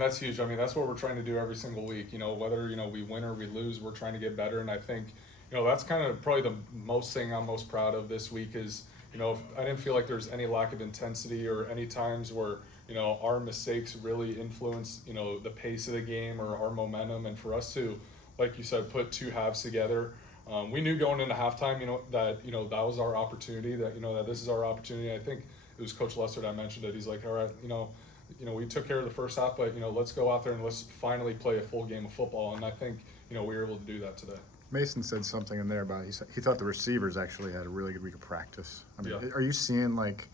that's huge. I mean, that's what we're trying to do every single week. Whether, we win or we lose, we're trying to get better. And I think, that's kind of probably the most thing I'm most proud of this week is, I didn't feel like there's any lack of intensity or any times where, our mistakes really influence, the pace of the game or our momentum. And for us to, like you said, put two halves together, we knew going into halftime, that, that was our opportunity, that this is our opportunity. I think it was Coach Lester that mentioned it. He's like, all right, we took care of the first half, but, let's go out there and let's finally play a full game of football. And I think, we were able to do that today. Mason said something in there about he thought the receivers actually had a really good week of practice. I mean, Yeah. Are you seeing like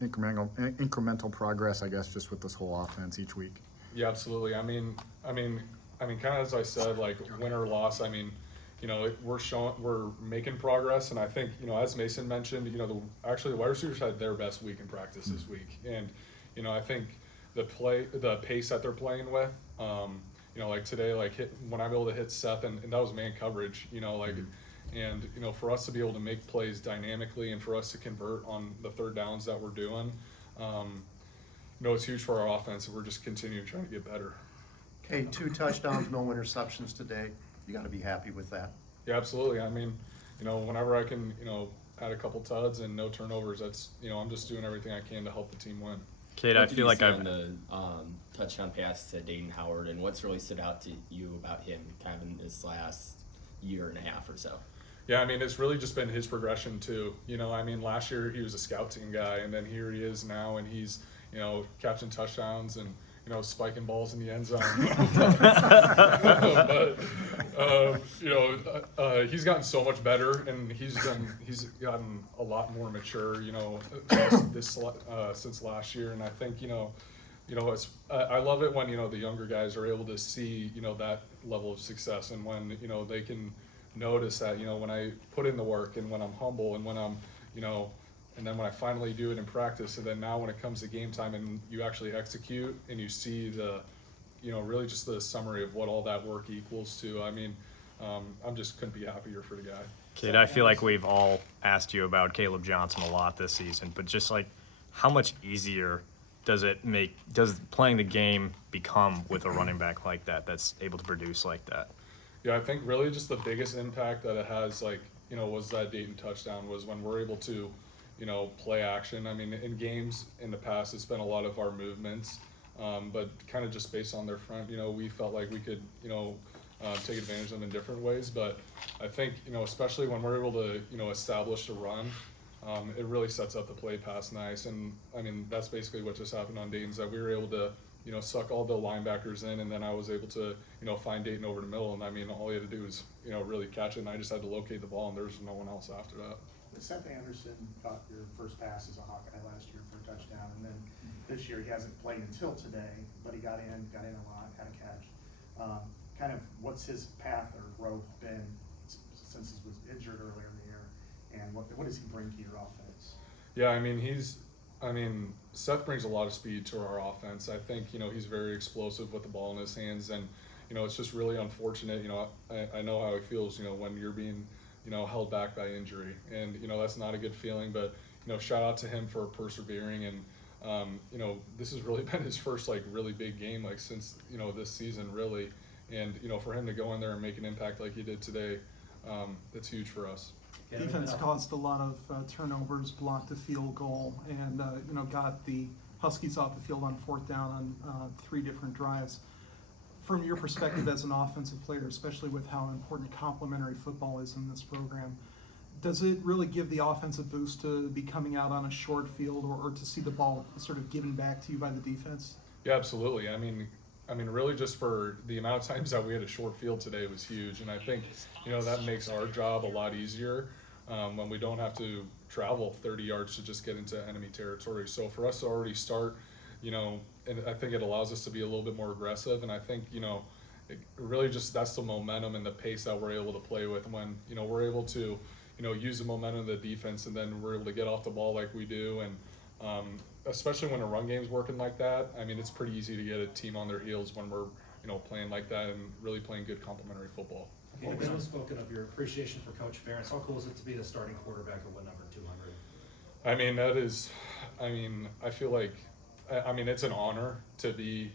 incremental progress, I guess, just with this whole offense each week? Yeah, absolutely. I mean, kind of as I said, like win or loss. I mean, we're making progress, and I think as Mason mentioned, the wide receivers had their best week in practice this week, and I think the pace that they're playing with, like today, when I'm able to hit Seth, and that was man coverage, and for us to be able to make plays dynamically, and for us to convert on the third downs that we're doing, it's huge for our offense, and we're just continuing trying to get better. Okay, 2 touchdowns, no interceptions today. You got to be happy with that. Yeah, absolutely. I mean, whenever I can, add a couple tuds and no turnovers, that's, I'm just doing everything I can to help the team win. Cade, I feel like on the touchdown pass to Dayton Howard, and what's really stood out to you about him kind of in this last year and a half or so? Yeah, I mean, it's really just been his progression too. Last year he was a scout team guy, and then here he is now, and he's, catching touchdowns and, spiking balls in the end zone. But, he's gotten so much better, and he's gotten a lot more mature, since last year. And I think, I love it when, the younger guys are able to see, that level of success, and when, they can notice that, when I put in the work and when I'm humble and when I'm, and then when I finally do it in practice, and then now when it comes to game time and you actually execute and you see the, really just the summary of what all that work equals to, I mean, I'm just couldn't be happier for the guy. Cade, I feel like we've all asked you about Caleb Johnson a lot this season, but just like how much easier does playing the game become with a running back like that that's able to produce like that? Yeah, I think really just the biggest impact that it has, was that Dayton touchdown, was when we're able to, play action. I mean, in games in the past, it's been a lot of our movements, but kind of just based on their front, we felt like we could, take advantage of them in different ways. But I think, especially when we're able to, establish a run, it really sets up the play pass nice. And I mean, that's basically what just happened on Dayton's, that we were able to, suck all the linebackers in, and then I was able to, find Dayton over the middle. And I mean, all he had to do was, really catch it, and I just had to locate the ball, and there was no one else after that. Seth Anderson caught your first pass as a Hawkeye last year for a touchdown, and then this year he hasn't played until today, but he got in a lot, had a catch. Kind of what's his path or growth been since he was injured earlier in the year, and what does he bring to your offense? Yeah, I mean, Seth brings a lot of speed to our offense. I think, he's very explosive with the ball in his hands, and, it's just really unfortunate. I know how it feels, when you're being, held back by injury, and, that's not a good feeling, but, shout out to him for persevering, and, this has really been his first, really big game, since, this season, really, and, for him to go in there and make an impact like he did today, that's huge for us. Defense caused a lot of turnovers, blocked a field goal, and got the Huskies off the field on 4th down on 3 different drives. From your perspective as an offensive player, especially with how important complementary football is in this program, does it really give the offense a boost to be coming out on a short field, or to see the ball sort of given back to you by the defense? Yeah, absolutely. I mean, really just for the amount of times that we had a short field today was huge. And I think, that makes our job a lot easier when we don't have to travel 30 yards to just get into enemy territory. So for us to already start, and I think it allows us to be a little bit more aggressive. And I think, it really just, that's the momentum and the pace that we're able to play with when, we're able to, use the momentum of the defense, and then we're able to get off the ball like we do. And especially when a run game's working like that, I mean, it's pretty easy to get a team on their heels when we're, playing like that and really playing good complementary football. You've been spoken of your appreciation for Coach Ferentz. How cool is it to be the starting quarterback at what number 200? I mean, I feel like, it's an honor to be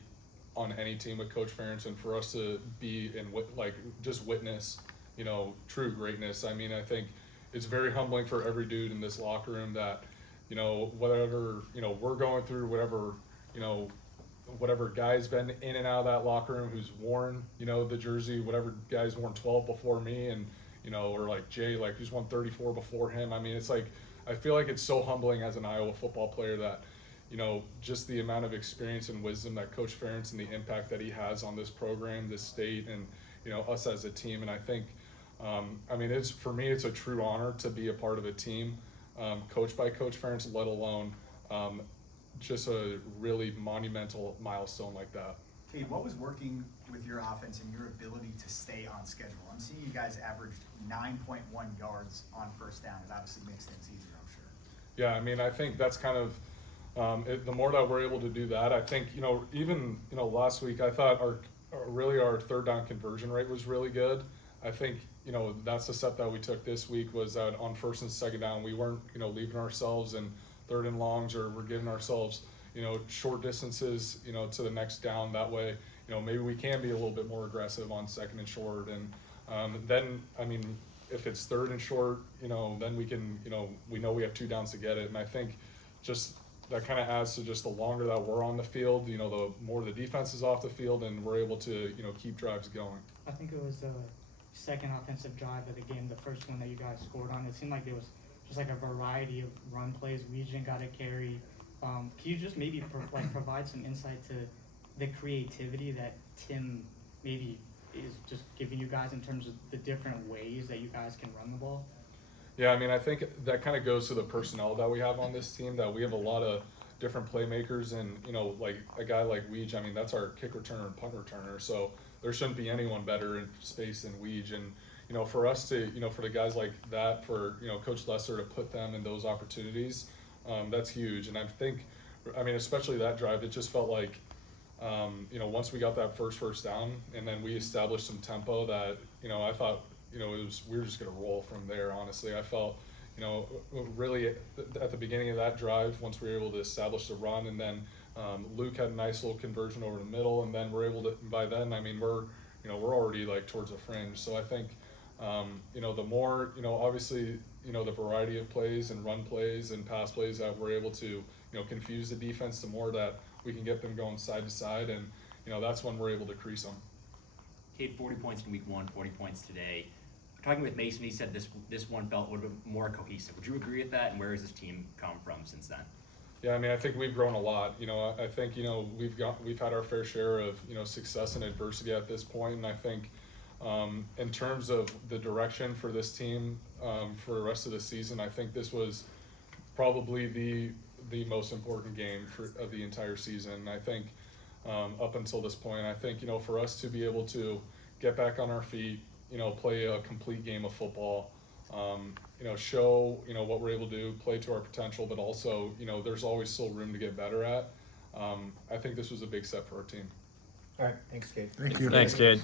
on any team with Coach Ferentz, and for us to be in like just witness, you know, true greatness. I mean, I think it's very humbling for every dude in this locker room that, you know, whatever, you know, we're going through, whatever, you know, whatever guy's been in and out of that locker room who's worn, you know, the jersey, whatever guy's worn 12 before me, and, you know, or like Jay, like who's won 34 before him. I mean, it's like, I feel like it's so humbling as an Iowa football player that, you know, just the amount of experience and wisdom that Coach Ferentz and the impact that he has on this program, this state, and, you know, us as a team. And I think, I mean, it's, for me, it's a true honor to be a part of a team coached by Coach Ferentz, let alone just a really monumental milestone like that. Cade, what was working with your offense and your ability to stay on schedule? I'm seeing you guys averaged 9.1 yards on first down. It obviously makes things easier, I'm sure. Yeah, I mean, I think that's kind of the more that we're able to do that. I think, you know, even, you know, last week I thought our third down conversion rate was really good. I think, you know, that's the step that we took this week, was that on first and second down we weren't, you know, leaving ourselves in third and longs, or we're giving ourselves, you know, short distances, you know, to the next down. That way, you know, maybe we can be a little bit more aggressive on second and short. And then, I mean, if it's third and short, you know, then we can, you know we have 2 downs to get it. And I think just that kind of adds to just the longer that we're on the field, you know, the more the defense is off the field, and we're able to, you know, keep drives going. I think it was the second offensive drive of the game, the first one that you guys scored on. It seemed like there was just like a variety of run plays. Regent got a carry. Can you just maybe provide some insight to the creativity that Tim maybe is just giving you guys in terms of the different ways that you guys can run the ball? Yeah, I mean, I think that kind of goes to the personnel that we have on this team, that we have a lot of different playmakers, and, you know, like a guy like Weege, I mean, that's our kick returner and punt returner, so there shouldn't be anyone better in space than Weege. And, you know, for us to, you know, for the guys like that, for, you know, Coach Lesser to put them in those opportunities, that's huge. And I think, I mean, especially that drive, it just felt like, you know, once we got that first down, and then we established some tempo that, you know, I thought, you know, we were just going to roll from there, honestly. I felt, you know, really at the beginning of that drive, once we were able to establish the run, and then Luke had a nice little conversion over the middle, and then we're able to, by then, I mean, we're already like towards the fringe. So I think, you know, the more, you know, obviously, you know, the variety of plays and run plays and pass plays that we're able to, you know, confuse the defense, the more that we can get them going side to side, and, you know, that's when we're able to crease them. Cade, 40 points in week 1, 40 points today. Talking with Mason, he said this one felt a little bit more cohesive. Would you agree with that? And where has this team come from since then? Yeah, I mean, I think we've grown a lot. You know, I think, you know, we've had our fair share of, you know, success and adversity at this point, and I think in terms of the direction for this team for the rest of the season, I think this was probably the most important game of the entire season. I think up until this point, I think, you know, for us to be able to get back on our feet, you know, play a complete game of football, you know, show, you know, what we're able to do, play to our potential, but also, you know, there's always still room to get better at. I think this was a big step for our team. All right, thanks, Cade. Thank you. Thanks, Cade.